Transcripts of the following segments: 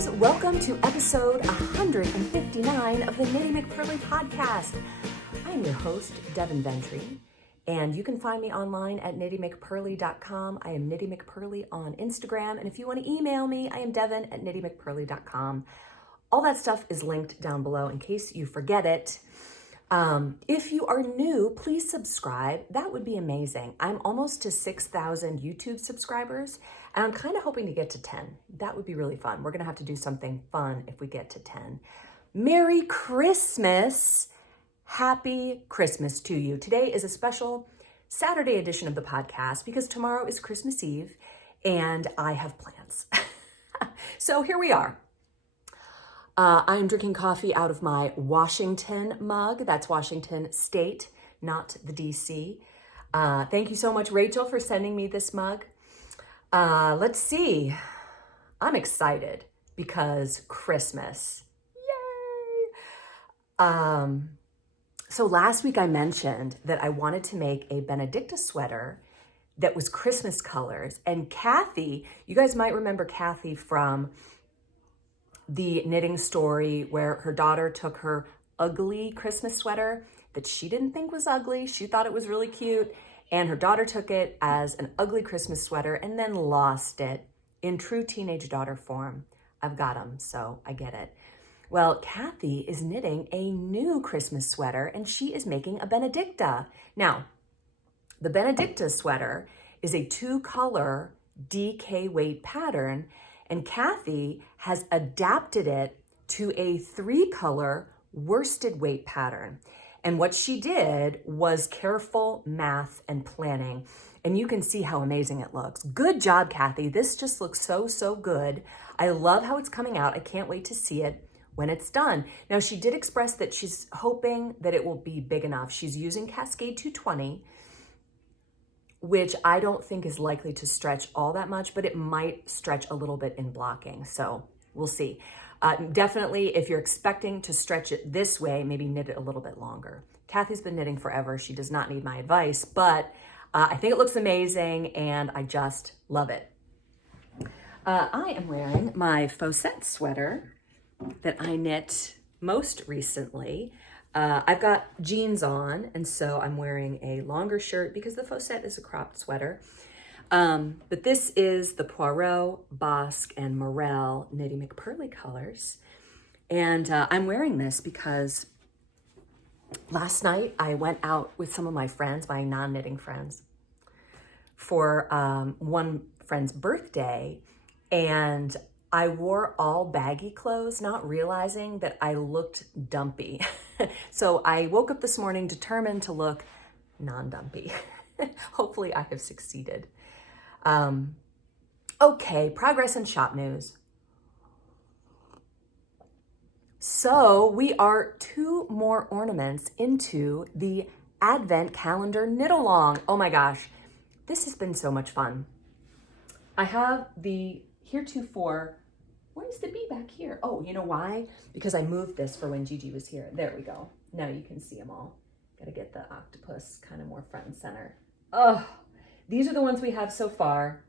Knittiers, welcome to episode 159 of the Knitty McPurly podcast. I'm your host, Devin and you can find me online at KnittyMcPurly.com. I am Knitty McPurly on Instagram, and if you want to email me, I am Devin at KnittyMcPurly.com. All that stuff is linked down below in case you forget it. If you are new, please subscribe. That would be amazing. I'm almost to 6,000 YouTube subscribers, and I'm kind of hoping to get to 10. That would be really fun. We're going to have to do something fun if we get to 10. Merry Christmas. Happy Christmas to you. Today is a special Saturday edition of the podcast because tomorrow is Christmas Eve and I have plans. So here we are. I'm drinking coffee out of my Washington mug. That's Washington State, not the DC. Thank you so much, Rachel, for sending me this mug. Let's see. I'm excited because Christmas. Yay! So last week I mentioned that I wanted to make a Benedicta sweater that was Christmas colors. And Kathy, you guys might remember Kathy from the knitting story where her daughter took her ugly Christmas sweater that she didn't think was ugly. She thought it was really cute. And her daughter took it as an ugly Christmas sweater and then lost it in true teenage daughter form. I've got them, so I get it. Well, Kathy is knitting a new Christmas sweater and she is making a Benedicta. Now, the Benedicta sweater is a 2-color DK weight pattern, and Kathy has adapted it to a 3-color worsted weight pattern. And what she did was careful math and planning. And you can see how amazing it looks. Good job, Kathy. This just looks so, so good. I love how it's coming out. I can't wait to see it when it's done. Now, she did express that she's hoping that it will be big enough. She's using Cascade 220, which I don't think is likely to stretch all that much, but it might stretch a little bit in blocking. So we'll see. Definitely, if you're expecting to stretch it this way, maybe knit it a little bit longer. Kathy's been knitting forever. She does not need my advice, but I think it looks amazing and I just love it. I am wearing my Faucette sweater that I knit most recently. I've got jeans on, and so I'm wearing a longer shirt because the Faucette is a cropped sweater. But this is the Poirot, Bosque, and Morel Knitty McPurly colors. And I'm wearing this because last night I went out with some of my friends, my non-knitting friends, for one friend's birthday, and I wore all baggy clothes, not realizing that I looked dumpy. So I woke up this morning determined to look non-dumpy. Hopefully I have succeeded. Okay, progress and shop news. So we are 2 more ornaments into the Advent Calendar Knit Along. Oh my gosh, this has been so much fun. I have the heretofore. Where's the bee back here? Oh, you know why? Because I moved this for when Gigi was here. There we go. Now you can see them all. Gotta get the octopus kind of more front and center. Oh, these are the ones we have so far.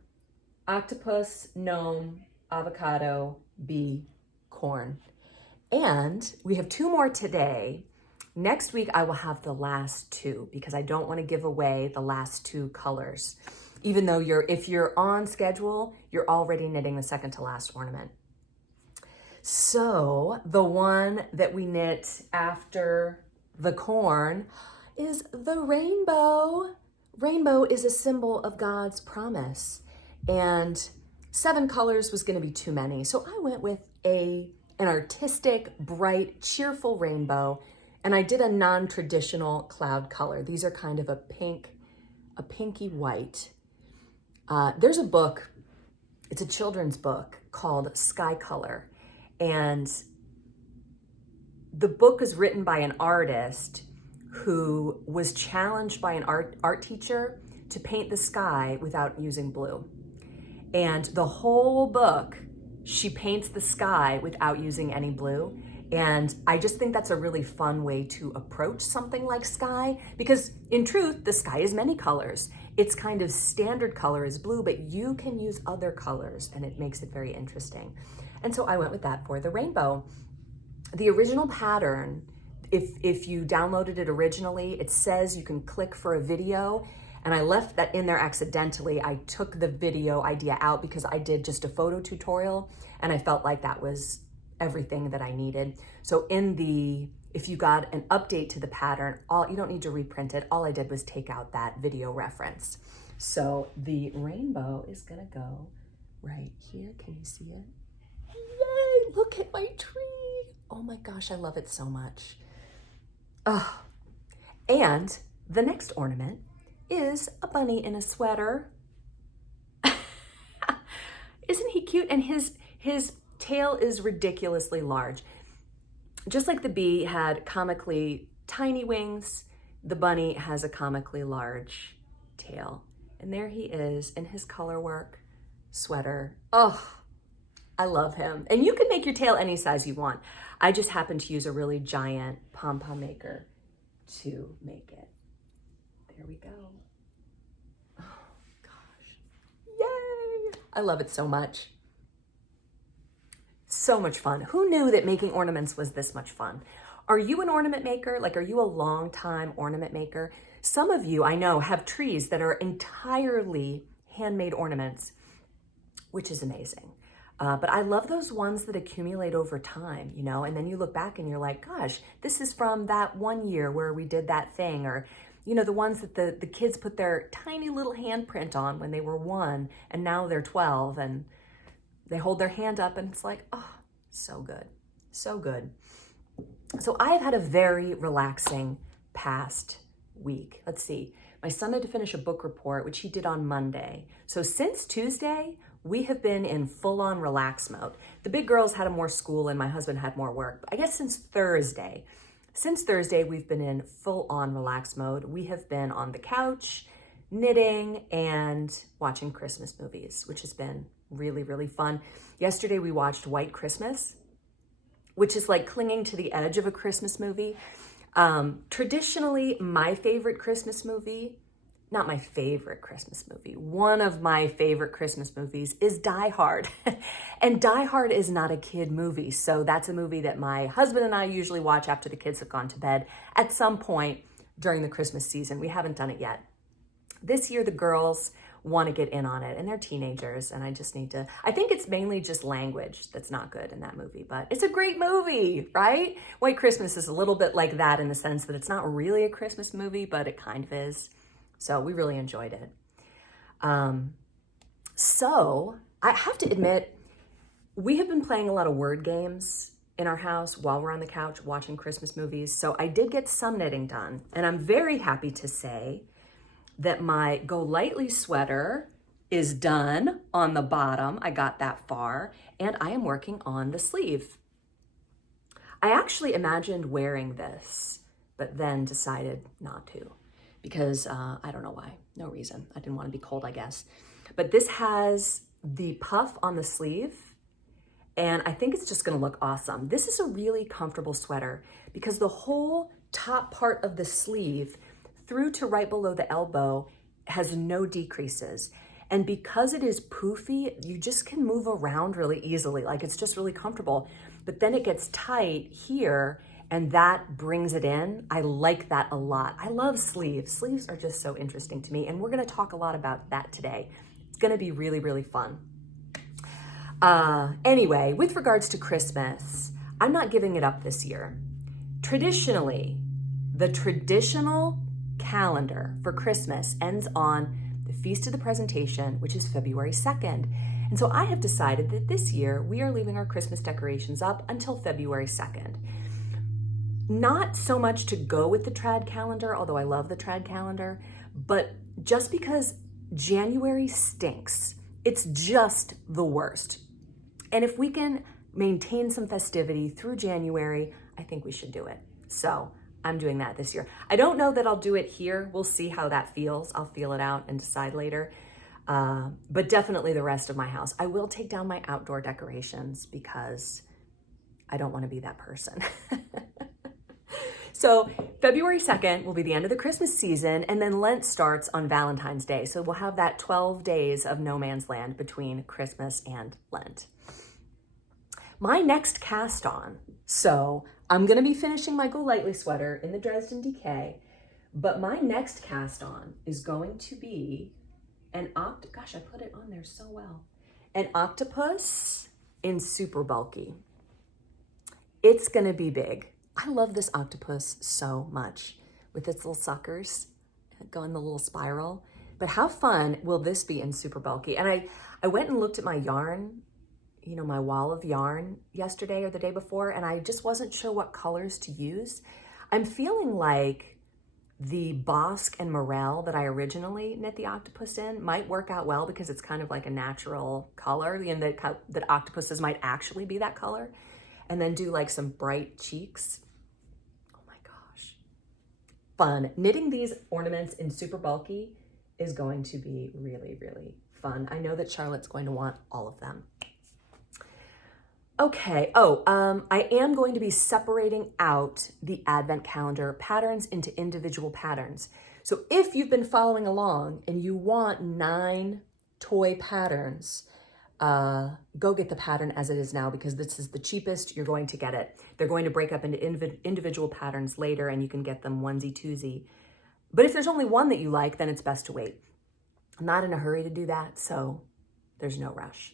Octopus, gnome, avocado, bee, corn. And we have 2 more today. Next week, I will have the last 2 because I don't want to give away the last 2 colors. Even though if you're on schedule, you're already knitting the second to last ornament. So the one that we knit after the corn is the rainbow. Rainbow is a symbol of God's promise, and 7 colors was going to be too many. So I went with an artistic, bright, cheerful rainbow, and I did a non-traditional cloud color. These are kind of a pinky white. There's a book, it's a children's book called Sky Color. And the book is written by an artist who was challenged by an art teacher to paint the sky without using blue. And the whole book, she paints the sky without using any blue. And I just think that's a really fun way to approach something like sky, because in truth, the sky is many colors. Its kind of standard color is blue, but you can use other colors and it makes it very interesting. And so I went with that for the rainbow. The original pattern, if you downloaded it originally, it says you can click for a video, and I left that in there accidentally. I took the video idea out because I did just a photo tutorial, and I felt like that was everything that I needed. So if you got an update to the pattern, you don't need to reprint it. All I did was take out that video reference. So the rainbow is gonna go right here. Can you see it? Yay, look at my tree. Oh my gosh, I love it so much. Oh, and the next ornament is a bunny in a sweater. Isn't he cute? And his tail is ridiculously large. Just like the bee had comically tiny wings, the bunny has a comically large tail. And there he is in his colorwork sweater. Oh, I love him. And you can make your tail any size you want. I just happen to use a really giant pom-pom maker to make it. There we go. Oh gosh, yay! I love it so much. So much fun. Who knew that making ornaments was this much fun? Are you an ornament maker? Like, are you a long time ornament maker? Some of you I know have trees that are entirely handmade ornaments, which is amazing. But I love those ones that accumulate over time, you know, and then you look back and you're like, gosh, this is from that one year where we did that thing, or, you know, the ones that the kids put their tiny little handprint on when they were 1 and now they're 12 and they hold their hand up and it's like, oh, so good, so good. So I've had a very relaxing past week. Let's see. My son had to finish a book report, which he did on Monday. So since Tuesday, we have been in full-on relax mode. The big girls had more school and my husband had more work. I guess since Thursday, we've been in full-on relax mode. We have been on the couch, knitting, and watching Christmas movies, which has been really, really fun. Yesterday, we watched White Christmas, which is like clinging to the edge of a Christmas movie. Traditionally, my favorite Christmas movie, not my favorite Christmas movie, one of my favorite Christmas movies is Die Hard. And Die Hard is not a kid movie. So that's a movie that my husband and I usually watch after the kids have gone to bed at some point during the Christmas season. We haven't done it yet. This year, the girls want to get in on it, and they're teenagers, and I just need to, I think it's mainly just language that's not good in that movie, but it's a great movie, right? White Christmas is a little bit like that in the sense that it's not really a Christmas movie, but it kind of is. So we really enjoyed it. So I have to admit, we have been playing a lot of word games in our house while we're on the couch watching Christmas movies. So I did get some knitting done, and I'm very happy to say that my Golightly sweater is done on the bottom. I got that far, and I am working on the sleeve. I actually imagined wearing this, but then decided not to because I don't know why, no reason. I didn't want to be cold, I guess. But this has the puff on the sleeve, and I think it's just gonna look awesome. This is a really comfortable sweater because the whole top part of the sleeve through to right below the elbow has no decreases. And because it is poofy, you just can move around really easily. Like, it's just really comfortable. But then it gets tight here and that brings it in. I like that a lot. I love sleeves. Sleeves are just so interesting to me. And we're gonna talk a lot about that today. It's gonna be really, really fun. Anyway, with regards to Christmas, I'm not giving it up this year. Traditionally, the traditional calendar for Christmas ends on the Feast of the Presentation, which is February 2nd. And so I have decided that this year we are leaving our Christmas decorations up until February 2nd. Not so much to go with the trad calendar, although I love the trad calendar, but just because January stinks. It's just the worst. And if we can maintain some festivity through January, I think we should do it. So I'm doing that this year. I don't know that I'll do it here. We'll see how that feels. I'll feel it out and decide later. But definitely the rest of my house. I will take down my outdoor decorations because I don't want to be that person. So February 2nd will be the end of the Christmas season, and then Lent starts on Valentine's Day. So we'll have that 12 days of no man's land between Christmas and Lent. my next cast on. So I'm going to be finishing my Golightly sweater in the Dresden DK, but my next cast on is going to be gosh, I put it on there so well. An octopus in super bulky. It's going to be big. I love this octopus so much with its little suckers going the little spiral. But how fun will this be in super bulky? And I went and looked at my yarn, you know, my wall of yarn yesterday or the day before, and I just wasn't sure what colors to use. I'm feeling like the Bosque and Morel that I originally knit the octopus in might work out well because it's kind of like a natural color, and that octopuses might actually be that color. And then do like some bright cheeks. Oh my gosh. Fun. Knitting these ornaments in super bulky is going to be really, really fun. I know that Charlotte's going to want all of them. Okay, I am going to be separating out the Advent calendar patterns into individual patterns. So if you've been following along and you want 9 toy patterns, go get the pattern as it is now because this is the cheapest. You're going to get it. They're going to break up into individual patterns later and you can get them onesie twosie. But if there's only one that you like, then it's best to wait. I'm not in a hurry to do that, so there's no rush.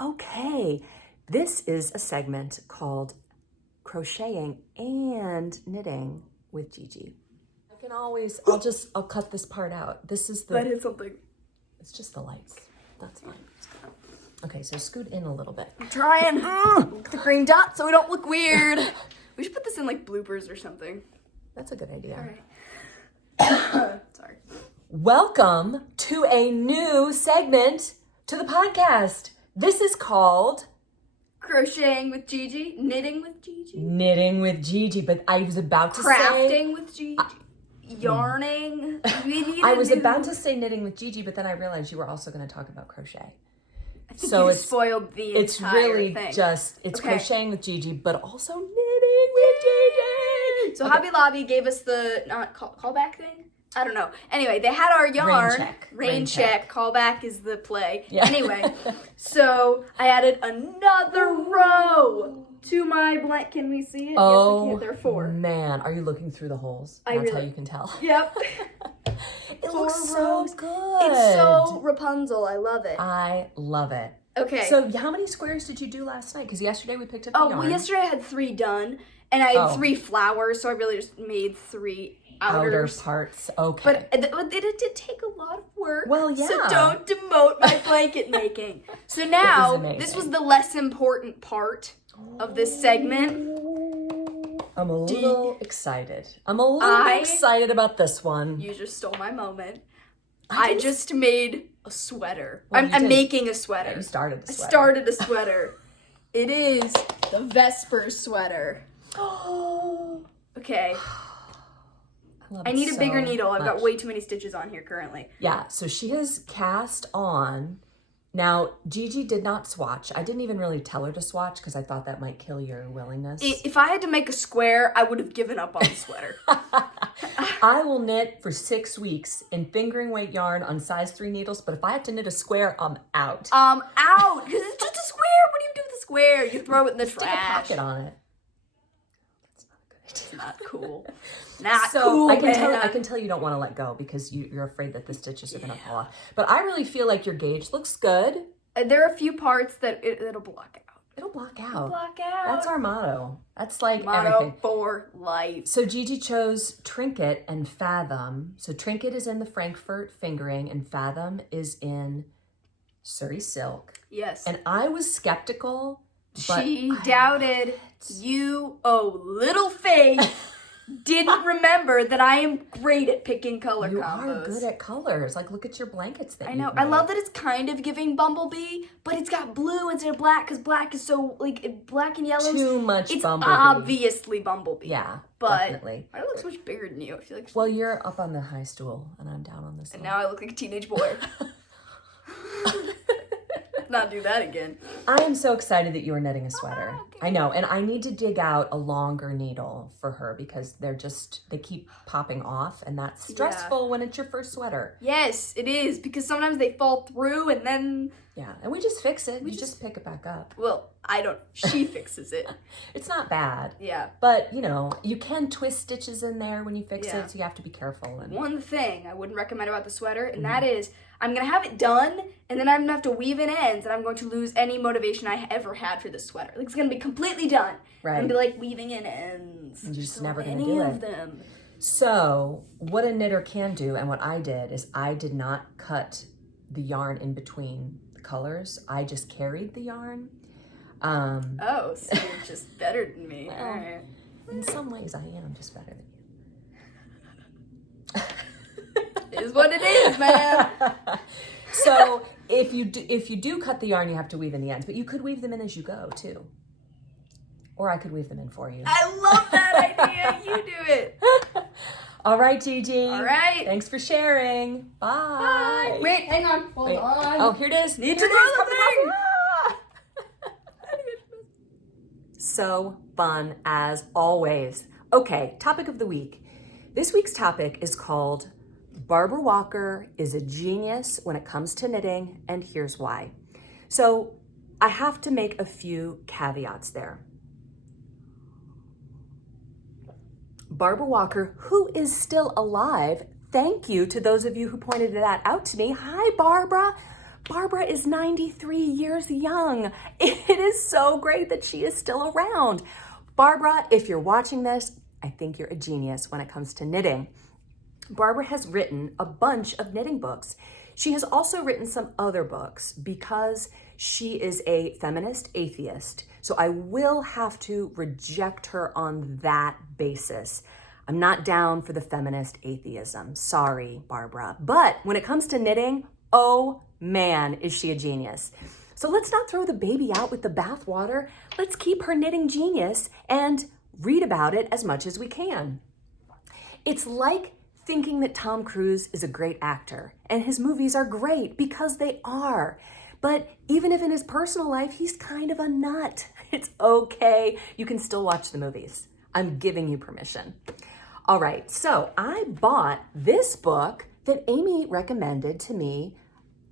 Okay, this is a segment called Crocheting and Knitting with Gigi. I can always, I'll cut this part out. This is That is something. It's just the lights. That's fine. Okay, so scoot in a little bit. I'm trying. Look at the green dot so we don't look weird. We should put this in like bloopers or something. That's a good idea. All right. Sorry. Welcome to a new segment to the podcast. This is called Crocheting with Gigi, knitting with Gigi, Knitting with Gigi, but I was about to crafting with Gigi, yarning. I was about to say knitting with Gigi, but then I realized you were also going to talk about crochet. So it's spoiled the entire It's really thing. it's crocheting with Gigi, but also knitting with Gigi. So Hobby Lobby gave us the callback thing. I don't know. Anyway, they had our yarn. Rain check. Callback is the play. Yeah. Anyway, so I added another row to my blank. Can we see it? Oh, yes, we can. There are 4. Man, are you looking through the holes? That's how you can tell. Yep. It looks so good. It's so Rapunzel. I love it. I love it. Okay. So how many squares did you do last night? Because yesterday we picked up the yarn. Well, yesterday I had 3 done, and I had 3 flowers, so I really just made 3 outer parts. Okay. But it did take a lot of work. Well, yeah. So don't demote my blanket making. So now, this was the less important part of this segment. I'm a little excited. I'm a little excited about this one. You just stole my moment. I just made a sweater. Well, I'm making a sweater. Yeah, you started the sweater. I started a sweater. It is the Vespers sweater. Okay. I need a bigger needle. I've got way too many stitches on here currently. Yeah, so she has cast on. Now, Gigi did not swatch. I didn't even really tell her to swatch because I thought that might kill your willingness. If I had to make a square, I would have given up on the sweater. I will knit for 6 weeks in fingering weight yarn on size 3 needles, but if I have to knit a square, I'm out. Out, because it's just a square. What do you do with a square? You throw it in the trash. Stick a pocket on it. That's not a good idea. It's not cool. Not cool. I can tell you don't want to let go because you're afraid that the stitches are going to fall off. But I really feel like your gauge looks good. There are a few parts that it'll block out. It'll block out. It'll block out. That's our motto. That's like motto everything. For life. So Gigi chose Trinket and Fathom. So Trinket is in the Frankfurt fingering and Fathom is in Surrey silk. Yes. And I was skeptical. But she doubted you. Oh, little faith. Didn't remember that I am great at picking color combos. You are good at colors. Like, look at your blankets that I know. I love that it's kind of giving Bumblebee, but it's got blue instead of black because black is so, like, black and yellow. Too much it's Bumblebee. It's obviously Bumblebee. Yeah, but definitely. I look so much bigger than you. I feel like. Well, you're up on the high stool, and I'm down on this And one. now I look like a teenage boy. Not do that again. I am so excited that you are knitting a sweater. Okay. I know, and I need to dig out a longer needle for her because they keep popping off, and that's stressful when it's your first sweater. Yes, it is, because sometimes they fall through and then Yeah, and we just fix it. We just pick it back up. Well, she fixes it. It's not bad. Yeah. But, you know, you can twist stitches in there when you fix it, so you have to be careful. And one thing I wouldn't recommend about the sweater, and that is, I'm going to have it done, and then I'm going to have to weave in ends, and I'm going to lose any motivation I ever had for this sweater. Like, it's going to be completely done. Right. I'm going to be, like, weaving in ends. And you're just never going to do it. Any of them. So, what a knitter can do, and what I did, is I did not cut the yarn in between the colors. I just carried the yarn. So you're just better than me. Well, all right. In some ways, I am just better than you. It is what it is, man. So if you do cut the yarn, you have to weave in the ends, but you could weave them in as you go too, or I could weave them in for you. I love that idea. You do it. All right, Gigi. All right. Thanks for sharing. Bye. Bye. Wait, hang on. Hold on. Oh, here it is. Need to do the thing. So fun as always. Okay, topic of the week. This week's topic is called Barbara Walker is a genius when it comes to knitting, and here's why. So I have to make a few caveats there. Barbara Walker, who is still alive, thank you to those of you who pointed that out to me. Hi, Barbara. Barbara is 93 years young. It is so great that she is still around. Barbara, if you're watching this, I think you're a genius when it comes to knitting. Barbara has written a bunch of knitting books. She has also written some other books because she is a feminist atheist. So I will have to reject her on that basis. I'm not down for the feminist atheism. Sorry, Barbara. But when it comes to knitting, oh man, is she a genius. So let's not throw the baby out with the bathwater. Let's keep her knitting genius and read about it as much as we can. It's like thinking that Tom Cruise is a great actor and his movies are great because they are. But even if in his personal life, he's kind of a nut, it's okay. You can still watch the movies. I'm giving you permission. All right, so I bought this book that Amy recommended to me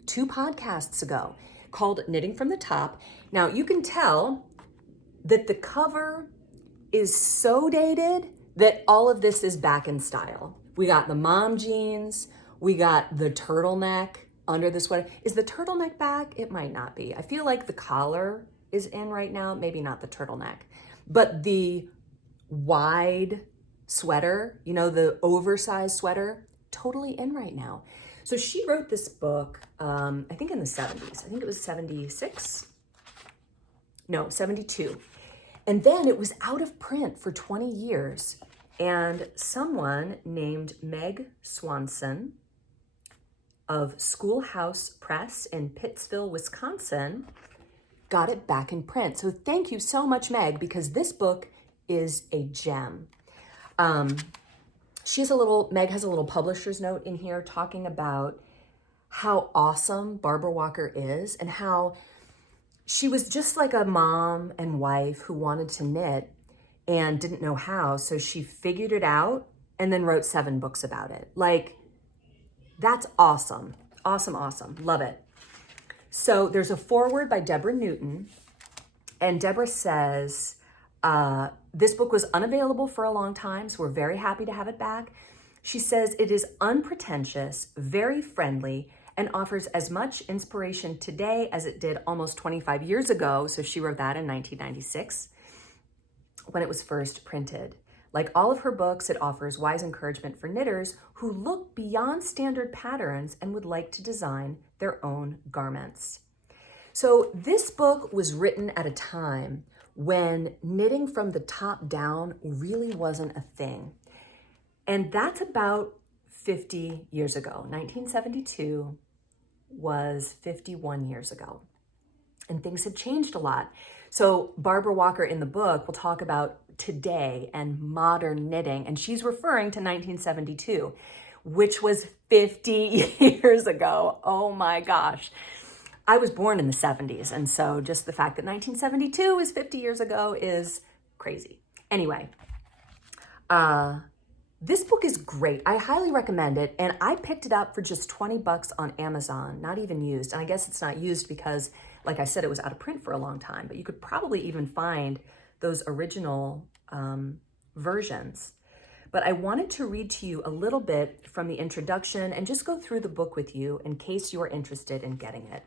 2 podcasts ago called Knitting from the Top. Now you can tell that the cover is so dated that all of this is back in style. We got the mom jeans, we got the turtleneck under the sweater. Is the turtleneck back? It might not be. I feel like the collar is in right now, maybe not the turtleneck, but the wide sweater, you know, the oversized sweater, totally in right now. So she wrote this book, I think in the 70s. I think it was 76. No, 72. And then it was out of print for 20 years. And someone named Meg Swanson of Schoolhouse Press in Pittsville, Wisconsin, got it back in print. So thank you so much, Meg, because this book is a gem. Meg has a little publisher's note in here talking about how awesome Barbara Walker is and how she was just like a mom and wife who wanted to knit and didn't know how. So she figured it out and then wrote 7 books about it. Like, that's awesome. Awesome, awesome. Love it. So there's a foreword by Deborah Newton. And Deborah says, this book was unavailable for a long time, so we're very happy to have it back. She says it is unpretentious, very friendly, and offers as much inspiration today as it did almost 25 years ago. So she wrote that in 1996 when it was first printed. Like all of her books, it offers wise encouragement for knitters who look beyond standard patterns and would like to design their own garments. So this book was written at a time when knitting from the top down really wasn't a thing. And that's about 50 years ago. 1972 was 51 years ago. And things have changed a lot. So Barbara Walker in the book will talk about today and modern knitting, and she's referring to 1972, which was 50 years ago. Oh my gosh. I was born in the 70s, and so just the fact that 1972 is 50 years ago is crazy. Anyway, This book is great. I highly recommend it. And I picked it up for just 20 bucks on Amazon, not even used. And I guess it's not used because, like I said, it was out of print for a long time, but you could probably even find those original versions. But I wanted to read to you a little bit from the introduction and just go through the book with you in case you're interested in getting it.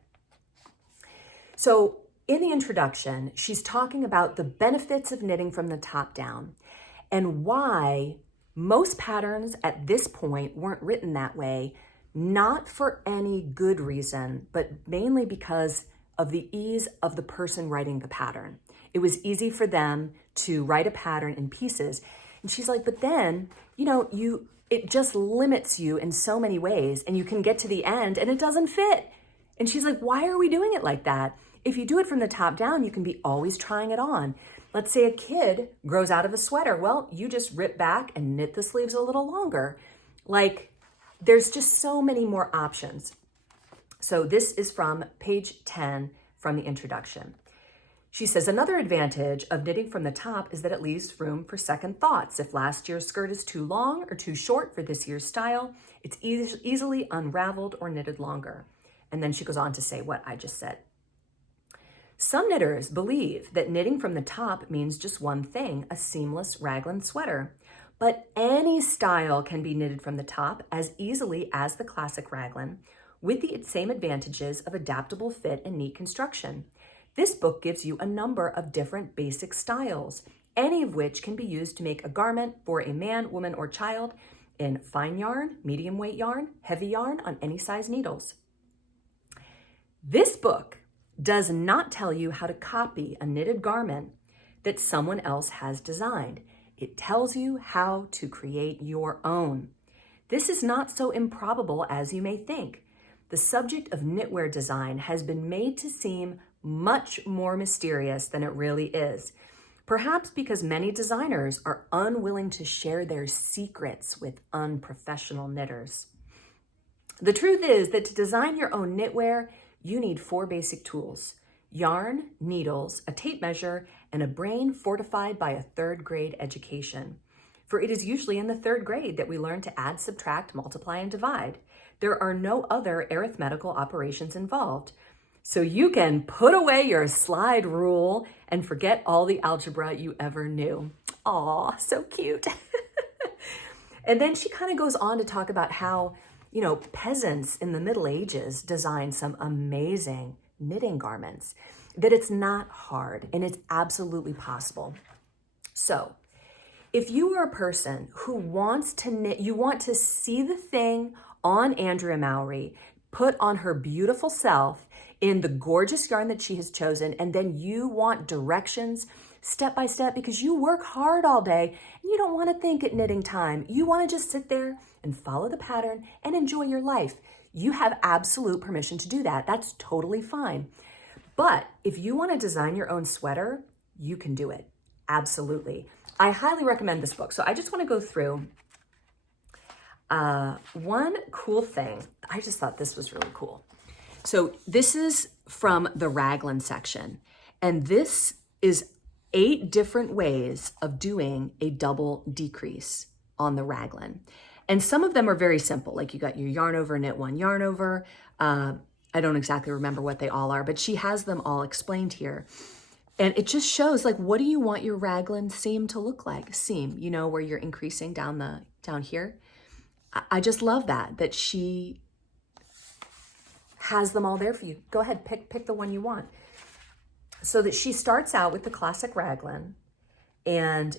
So in the introduction, she's talking about the benefits of knitting from the top down and why most patterns at this point weren't written that way, not for any good reason, but mainly because of the ease of the person writing the pattern. It was easy for them to write a pattern in pieces. And she's like, but then, it just limits you in so many ways, and you can get to the end and it doesn't fit. And she's like, why are we doing it like that? If you do it from the top down, you can be always trying it on. Let's say a kid grows out of a sweater. Well, you just rip back and knit the sleeves a little longer. Like, there's just so many more options. So this is from page 10 from the introduction. She says, another advantage of knitting from the top is that it leaves room for second thoughts. If last year's skirt is too long or too short for this year's style, it's easily unraveled or knitted longer. And then she goes on to say what I just said. Some knitters believe that knitting from the top means just one thing, a seamless raglan sweater. But any style can be knitted from the top as easily as the classic raglan, with the same advantages of adaptable fit and neat construction. This book gives you a number of different basic styles, any of which can be used to make a garment for a man, woman, or child in fine yarn, medium weight yarn, heavy yarn on any size needles. This book does not tell you how to copy a knitted garment that someone else has designed. It tells you how to create your own. This is not so improbable as you may think. The subject of knitwear design has been made to seem much more mysterious than it really is, perhaps because many designers are unwilling to share their secrets with unprofessional knitters. The truth is that to design your own knitwear, you need 4 basic tools: yarn, needles, a tape measure, and a brain fortified by a 3rd grade education. For it is usually in the 3rd grade that we learn to add, subtract, multiply, and divide. There are no other arithmetical operations involved. So you can put away your slide rule and forget all the algebra you ever knew. Aw, so cute. And then she kind of goes on to talk about how, peasants in the Middle Ages designed some amazing knitting garments, that it's not hard and it's absolutely possible. So if you are a person who wants to knit, you want to see the thing on Andrea Mowry put on her beautiful self in the gorgeous yarn that she has chosen, and then you want directions step by step because you work hard all day and you don't want to think at knitting time. You want to just sit there and follow the pattern and enjoy your life. You have absolute permission to do that. That's totally fine. But if you want to design your own sweater, you can do it. Absolutely. I highly recommend this book. So I just want to go through one cool thing. I just thought this was really cool. So this is from the raglan section, and this is 8 different ways of doing a double decrease on the raglan. And some of them are very simple, like you got your yarn over, knit 1, yarn over. I don't exactly remember what they all are, but she has them all explained here. And it just shows, like, what do you want your raglan seam to look like? Seam, where you're increasing down here. I just love that she has them all there for you. Go ahead, pick the one you want. So that she starts out with the classic raglan, and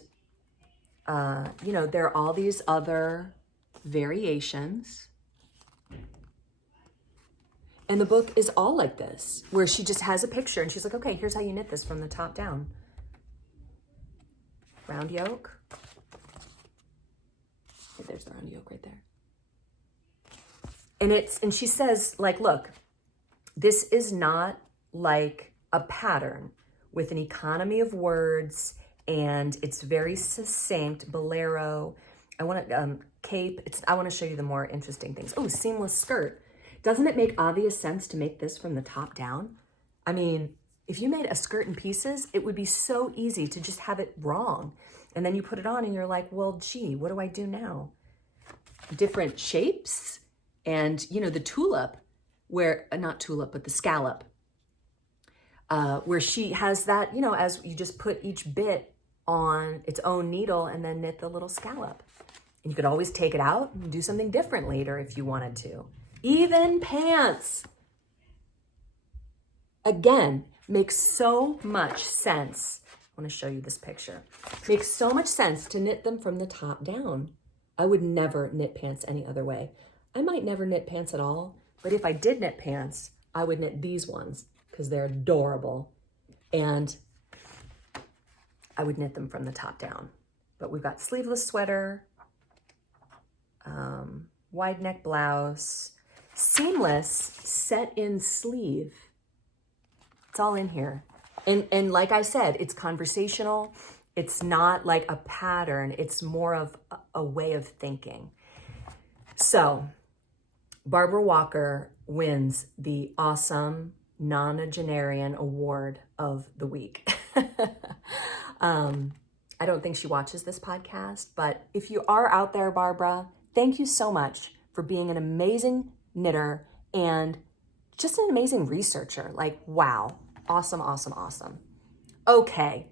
there are all these other variations. And the book is all like this, where she just has a picture and she's like, okay, here's how you knit this from the top down. Round yoke. Okay, there's the round yoke right there. And she says, like, look, this is not like a pattern with an economy of words, and it's very succinct. Bolero. I want to cape. I want to show you the more interesting things. Oh, seamless skirt. Doesn't it make obvious sense to make this from the top down? I mean, if you made a skirt in pieces, it would be so easy to just have it wrong. And then you put it on and you're like, well, gee, what do I do now? Different shapes. And, you know, the tulip, where, not tulip, but the scallop, where she has that, you know, as you just put each bit on its own needle and then knit the little scallop. And you could always take it out and do something different later if you wanted to. Even pants. Again, makes so much sense. I want to show you this picture. Makes so much sense to knit them from the top down. I would never knit pants any other way. I might never knit pants at all, but if I did knit pants, I would knit these ones because they're adorable. And I would knit them from the top down. But we've got sleeveless sweater, wide neck blouse, seamless set-in sleeve. It's all in here. And like I said, it's conversational. It's not like a pattern. It's more of a way of thinking. So Barbara Walker wins the awesome nonagenarian award of the week. I don't think she watches this podcast, but if you are out there, Barbara, thank you so much for being an amazing knitter and just an amazing researcher. Like, wow. Awesome, awesome, awesome. Okay,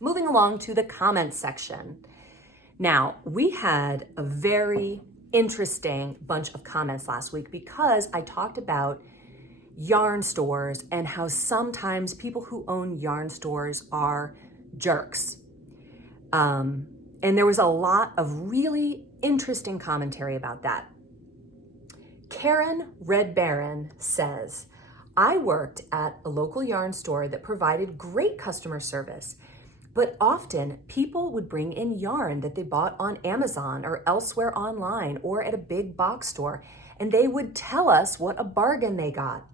moving along to the comments section. Now, we had a very interesting bunch of comments last week because I talked about yarn stores and how sometimes people who own yarn stores are jerks. And there was a lot of really interesting commentary about that. Karen Red Baron says, I worked at a local yarn store that provided great customer service, but often people would bring in yarn that they bought on Amazon or elsewhere online or at a big box store, and they would tell us what a bargain they got.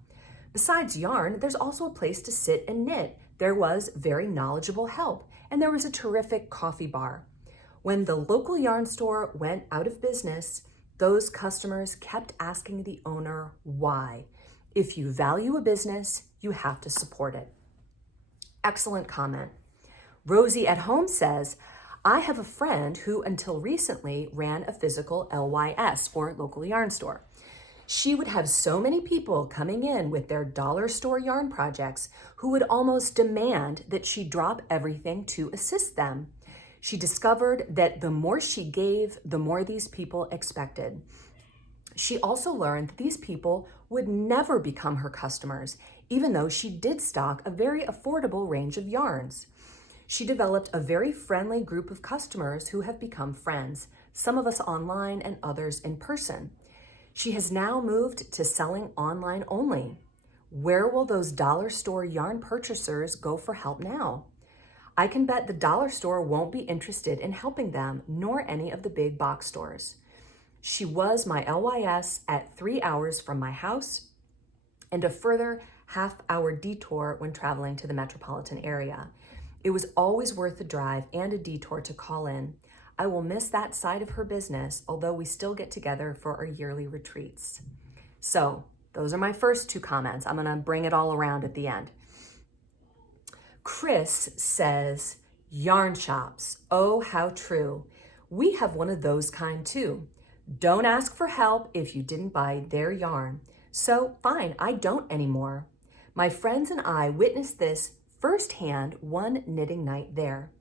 Besides yarn, there's also a place to sit and knit. There was very knowledgeable help, and there was a terrific coffee bar. When the local yarn store went out of business, those customers kept asking the owner why. If you value a business, you have to support it. Excellent comment. Rosie at Home says, I have a friend who until recently ran a physical LYS or local yarn store. She would have so many people coming in with their dollar store yarn projects who would almost demand that she drop everything to assist them. She discovered that the more she gave, the more these people expected. She also learned that these people would never become her customers, even though she did stock a very affordable range of yarns. She developed a very friendly group of customers who have become friends, some of us online and others in person. She has now moved to selling online only. Where will those dollar store yarn purchasers go for help now? I can bet the dollar store won't be interested in helping them, nor any of the big box stores. She was my LYS at 3 hours from my house and a further half-hour detour when traveling to the metropolitan area. It was always worth the drive and a detour to call in. I will miss that side of her business, although we still get together for our yearly retreats. So those are my first two comments. I'm gonna bring it all around at the end. Chris says, yarn shops, oh, how true. We have one of those kind too. Don't ask for help if you didn't buy their yarn. So fine, I don't anymore. My friends and I witnessed this firsthand one knitting night there.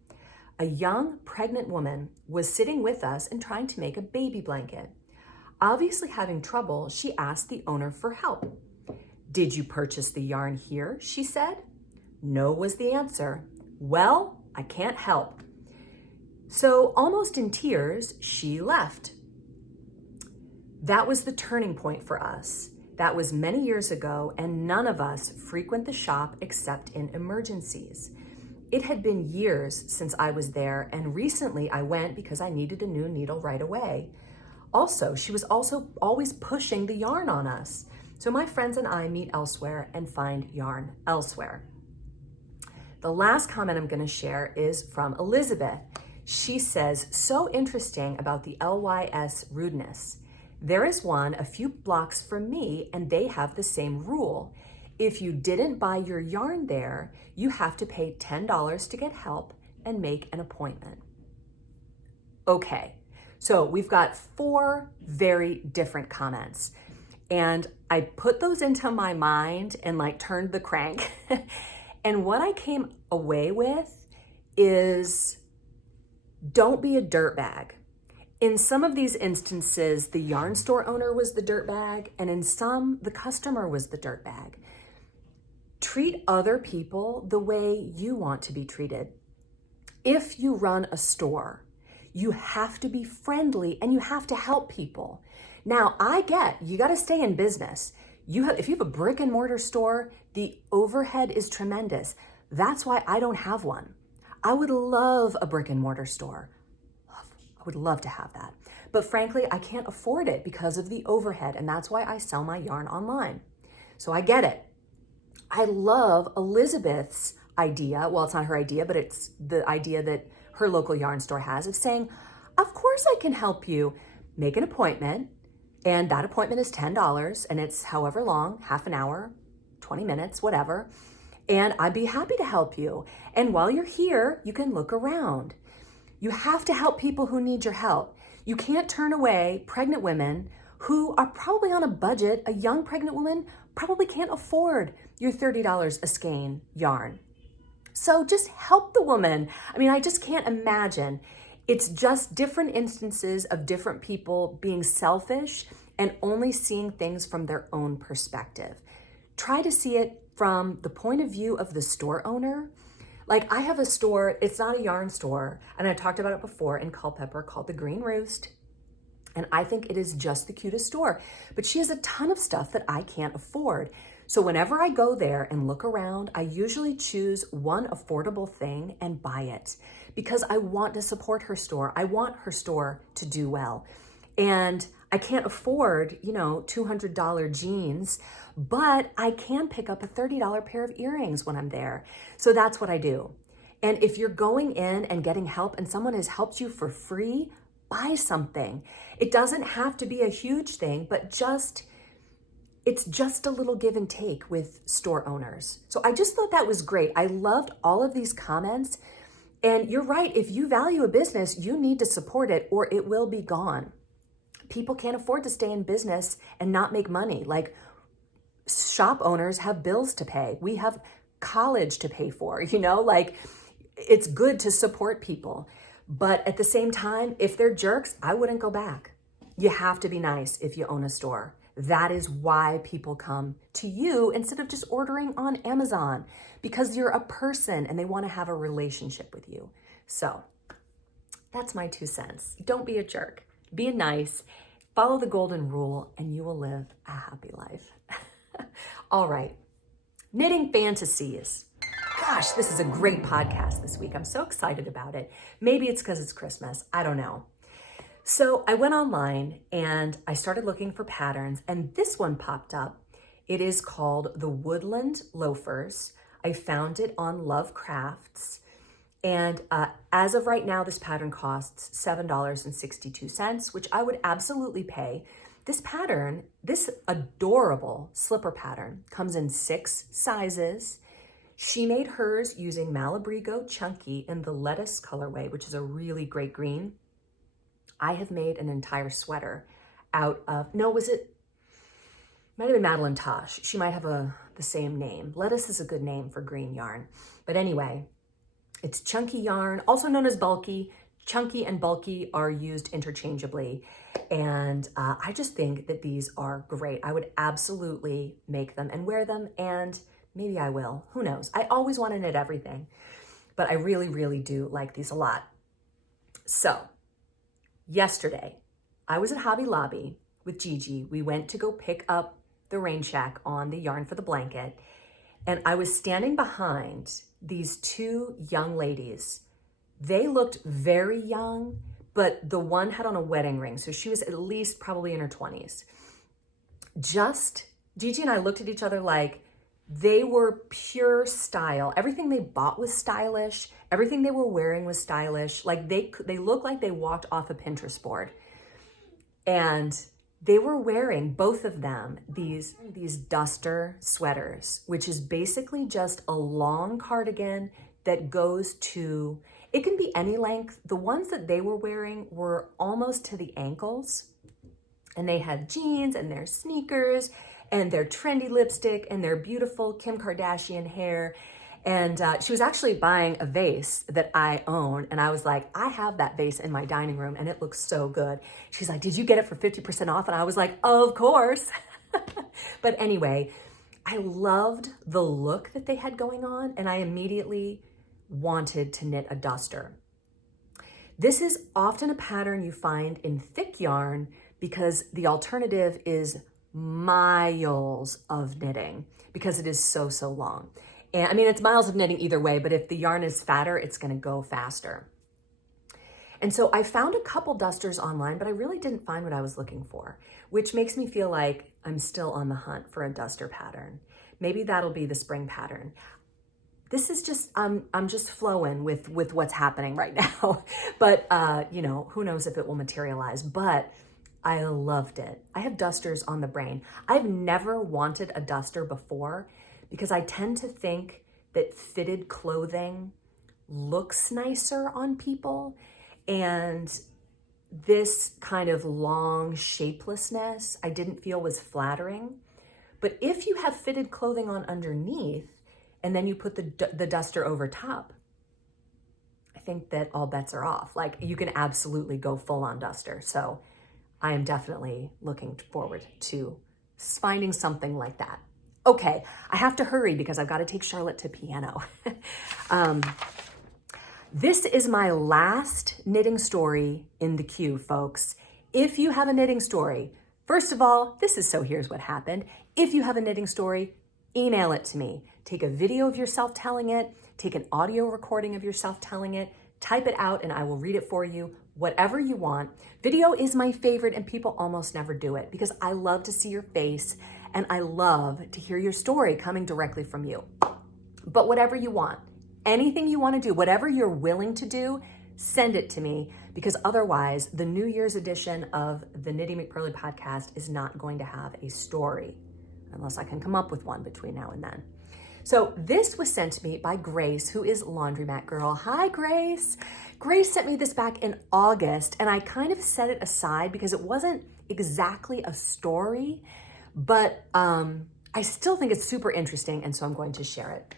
A young pregnant woman was sitting with us and trying to make a baby blanket. Obviously having trouble, she asked the owner for help. Did you purchase the yarn here? She said. No was the answer. Well, I can't help. So almost in tears, she left. That was the turning point for us. That was many years ago, and none of us frequent the shop except in emergencies. It had been years since I was there, and recently I went because I needed a new needle right away. Also, she was also always pushing the yarn on us. So my friends and I meet elsewhere and find yarn elsewhere. The last comment I'm going to share is from Elizabeth. She says, so interesting about the LYS rudeness. There is one a few blocks from me, and they have the same rule. If you didn't buy your yarn there, you have to pay $10 to get help and make an appointment. Okay, so we've got 4 very different comments. And I put those into my mind and like turned the crank. And what I came away with is don't be a dirtbag. In some of these instances, the yarn store owner was the dirtbag, and in some, the customer was the dirtbag. Treat other people the way you want to be treated. If you run a store, you have to be friendly and you have to help people. Now, I get you got to stay in business. If you have a brick and mortar store, the overhead is tremendous. That's why I don't have one. I would love a brick and mortar store. I would love to have that. But frankly, I can't afford it because of the overhead, and that's why I sell my yarn online. So I get it. I love Elizabeth's idea. Well, it's not her idea, but it's the idea that her local yarn store has of saying, of course I can help you. Make an appointment, and that appointment is $10, and it's however long, half an hour, 20 minutes, whatever. And I'd be happy to help you. And while you're here, you can look around. You have to help people who need your help. You can't turn away pregnant women who are probably on a budget. A young pregnant woman probably can't afford your $30 a skein yarn. So just help the woman. I mean, I just can't imagine. It's just different instances of different people being selfish and only seeing things from their own perspective. Try to see it from the point of view of the store owner. Like I have a store, it's not a yarn store, and I talked about it before in Culpeper called the Green Roost. And I think it is just the cutest store, but she has a ton of stuff that I can't afford. So whenever I go there and look around, I usually choose one affordable thing and buy it because I want to support her store. I want her store to do well. And I can't afford, $200 jeans, but I can pick up a $30 pair of earrings when I'm there. So that's what I do. And if you're going in and getting help and someone has helped you for free, buy something. It doesn't have to be a huge thing, but it's just a little give and take with store owners. So I just thought that was great. I loved all of these comments. And you're right, if you value a business, you need to support it or it will be gone. People can't afford to stay in business and not make money. Like shop owners have bills to pay. We have college to pay for, like it's good to support people. But at the same time, if they're jerks, I wouldn't go back. You have to be nice if you own a store. That is why people come to you instead of just ordering on Amazon, because you're a person and they want to have a relationship with you. So that's my 2 cents. Don't be a jerk. Be nice, follow the golden rule, and you will live a happy life. All right, knitting fantasies. Gosh, this is a great podcast this week. I'm so excited about it. Maybe it's because it's Christmas. I don't know. So I went online and I started looking for patterns, and this one popped up. It is called the Woodland Loafers. I found it on Love Crafts. And as of right now, this pattern costs $7.62, which I would absolutely pay. This pattern, this adorable slipper pattern, comes in 6 sizes. She made hers using Malabrigo Chunky in the lettuce colorway, which is a really great green. I have made an entire sweater out of, might have been Madeline Tosh. She might have the same name. Lettuce is a good name for green yarn. But anyway, it's chunky yarn, also known as bulky. Chunky and bulky are used interchangeably. And I just think that these are great. I would absolutely make them and wear them, and maybe I will. Who knows? I always want to knit everything, but I really, really do like these a lot. So yesterday, I was at Hobby Lobby with Gigi. We went to go pick up the rain shack on the yarn for the blanket, and I was standing behind these 2 young ladies. They looked very young, but the one had on a wedding ring, so she was at least probably in her 20s. Gigi and I looked at each other like they were pure style. Everything they bought was stylish. Everything they were wearing was stylish. Like they looked like they walked off a Pinterest board. And they were wearing, both of them, these duster sweaters, which is basically just a long cardigan that goes to It can be any length. The ones that they were wearing were almost to the ankles, and they had jeans and their sneakers and their trendy lipstick and their beautiful Kim Kardashian hair. And she was actually buying a vase that I own. And I was like, I have that vase in my dining room and it looks so good. She's like, did you get it for 50% off? And I was like, of course. But anyway, I loved the look that they had going on, and I immediately wanted to knit a duster. This is often a pattern you find in thick yarn because the alternative is miles of knitting because it is so long. And I mean, it's miles of knitting either way, but if the yarn is fatter, it's going to go faster. And so I found a couple dusters online, but I really didn't find what I was looking for, which makes me feel like I'm still on the hunt for a duster pattern. Maybe that'll be the spring pattern. This is just, I'm just flowing with what's happening right now. But, you know, who knows if it will materialize, but I loved it. I have dusters on the brain. I've never wanted a duster before because I tend to think that fitted clothing looks nicer on people. And this kind of long shapelessness I didn't feel was flattering. But if you have fitted clothing on underneath and then you put the duster over top, I think that all bets are off. Like, you can absolutely go full on duster. So I am definitely looking forward to finding something like that. Okay, I have to hurry because I've got to take Charlotte to piano. This is my last knitting story in the queue, folks. If you have a knitting story, first of all, this is So Here's What Happened. If you have a knitting story, email it to me. Take a video of yourself telling it, take an audio recording of yourself telling it, type it out and I will read it for you, whatever you want. Video is my favorite and people almost never do it because I love to see your face and I love to hear your story coming directly from you. But whatever you want, anything you want to do, whatever you're willing to do, send it to me because otherwise the New Year's edition of the Knitty McPurly podcast is not going to have a story unless I can come up with one between now and then. So this was sent to me by Grace, who is Laundromat Girl. Hi, Grace. Grace sent me this back in August and I kind of set it aside because it wasn't exactly a story, but I still think it's super interesting and so I'm going to share it.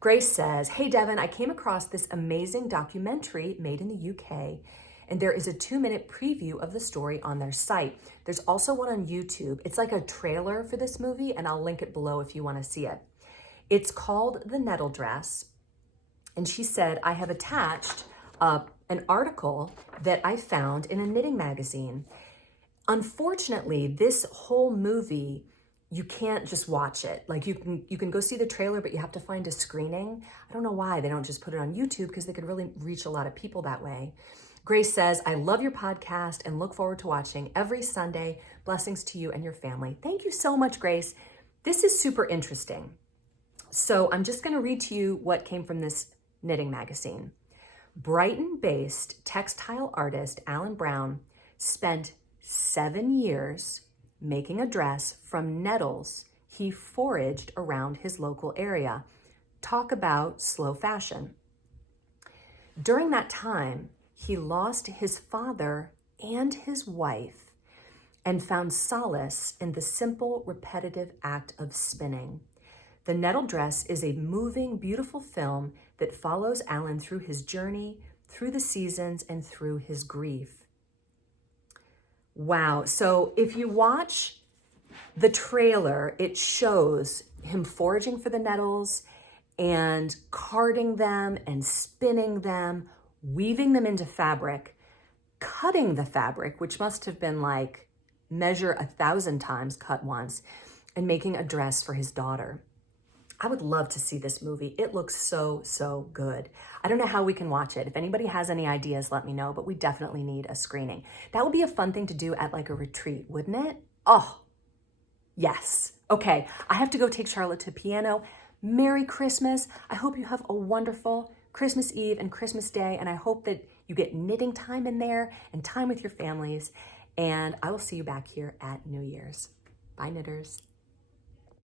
Grace says, hey Devin, I came across this amazing documentary made in the UK and there is a 2-minute preview of the story on their site. There's also one on YouTube. It's like a trailer for this movie and I'll link it below if you want to see it. It's called The Nettle Dress. And she said, I have attached an article that I found in a knitting magazine. Unfortunately, this whole movie, you can't just watch it. Like you can go see the trailer, but you have to find a screening. I don't know why they don't just put it on YouTube because they could really reach a lot of people that way. Grace says, I love your podcast and look forward to watching every Sunday. Blessings to you and your family. Thank you so much, Grace. This is super interesting. So I'm just going to read to you what came from this knitting magazine. Brighton-based textile artist Alan Brown spent 7 years making a dress from nettles he foraged around his local area. Talk about slow fashion. During that time, he lost his father and his wife and found solace in the simple, repetitive act of spinning. The Nettle Dress is a moving, beautiful film that follows Alan through his journey, through the seasons, and through his grief. Wow. So if you watch the trailer, it shows him foraging for the nettles and carding them and spinning them, weaving them into fabric, cutting the fabric, which must have been like measure 1,000 times cut once, and making a dress for his daughter. I would love to see this movie. It looks so good. I don't know how we can watch it. If anybody has any ideas, let me know, but we definitely need a screening. That would be a fun thing to do at like a retreat, wouldn't it? Oh, yes. Okay, I have to go take Charlotte to piano. Merry Christmas. I hope you have a wonderful Christmas Eve and Christmas Day, and I hope that you get knitting time in there and time with your families, and I will see you back here at New Year's. Bye, knitters.